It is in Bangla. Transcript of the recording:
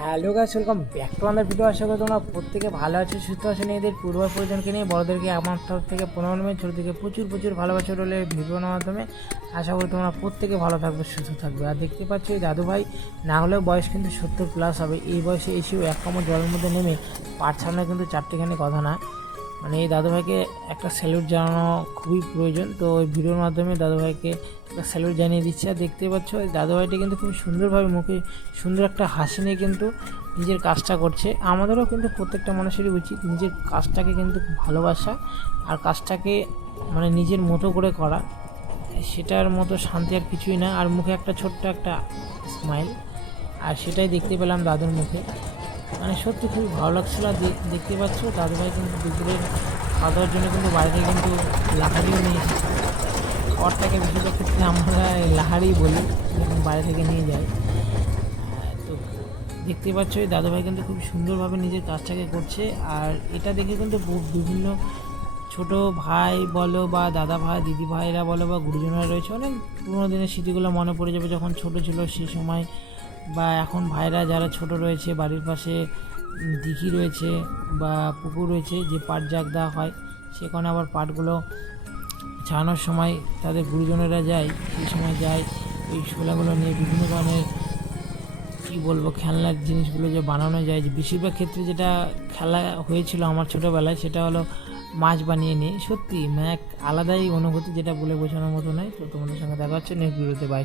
Hello guys, welcome back to আমাদের ভিডিও। আশা করি তোমরা প্রত্যেকে ভালো আছো, সুস্থ আছো। এদের পরিবার পরিজনকে নিয়ে বড়দেরকে আমার তরফ থেকে 15 ছোটো থেকে প্রচুর ভালোবাসা রোলে ভিডিওর মাধ্যমে আশা করি তোমরা প্রত্যেকে ভালো থাকবে, সুস্থ থাকবে। আর দেখতে পাচ্ছ এই দাদু ভাই না হলেও বয়স কিন্তু 70+ হবে। এই বয়সে এসেও এক কামড় জলের মধ্যে নেমে পাট ছাড়ানো কিন্তু চারটেখানি কথা না। মানে এই দাদুভাইকে একটা স্যালুট জানানো খুবই প্রয়োজন। তো ওই ভিডিওর মাধ্যমে দাদুভাইকে একটা স্যালুট জানিয়ে দিচ্ছে। আর দেখতে পাচ্ছ এই দাদুভাইটি কিন্তু খুব সুন্দরভাবে মুখে সুন্দর একটা হাসি নিয়ে কিন্তু নিজের কাজটা করছে। আমাদেরও কিন্তু প্রত্যেকটা মানুষেরই উচিত নিজের কাজটাকে কিন্তু ভালোবাসা আর কাজটাকে মানে নিজের মতো করে করা, সেটার মতো শান্তি আর কিছুই না। আর মুখে একটা ছোট্ট একটা স্মাইল, আর সেটাই দেখতে পেলাম দাদুর মুখে। মানে সত্যি খুবই ভালো লাগছিল। আর দেখতে পাচ্ছ দাদুভাই কিন্তু দুপুরের খাওয়া দাওয়ার জন্য কিন্তু বাইরে কিন্তু লাহারিও নিয়ে এসেছে। খড়টাকে বেশিরভাগ ক্ষেত্রে আমরা লাহারি বলি যখন বাইরে থেকে নিয়ে যাই। তো দেখতে পাচ্ছ এই দাদুভাই কিন্তু খুব সুন্দরভাবে নিজের কাজটাকে করছে। আর এটা দেখে কিন্তু বিভিন্ন ছোট ভাই বলো বা দাদা ভাই দিদি ভাইরা বলো বা গুরুজনরা রয়েছে, অনেক পুরোনো দিনের স্মৃতিগুলো মনে পড়ে যাবে যখন ছোট ছিল সেই সময়। বা এখন ভাইরা যারা ছোট রয়েছে, বাড়ির পাশে দিঘি রয়েছে বা পুকুর রয়েছে, যে পাট জাগ দেওয়া হয়, সেখানে আবার পাটগুলো ছাড়ানোর সময় তাদের গুরুজনেরা যায়, সেই সময় যায় ওই শোলাগুলো নিয়ে বিভিন্ন ধরনের কী বলবো খেলনার জিনিসগুলো যে বানানো যায়। যে বেশিরভাগ ক্ষেত্রে যেটা খেলা হয়েছিল আমার ছোটোবেলায় সেটা হলো মাছ বানিয়ে নিয়ে। সত্যি মানে এক আলাদাই অনুভূতি, যেটা বলে বোঝানোর মতো নয়। তো তোমাদের সঙ্গে দেখা হচ্ছে নেক্সট ভিডিওতে। বাই।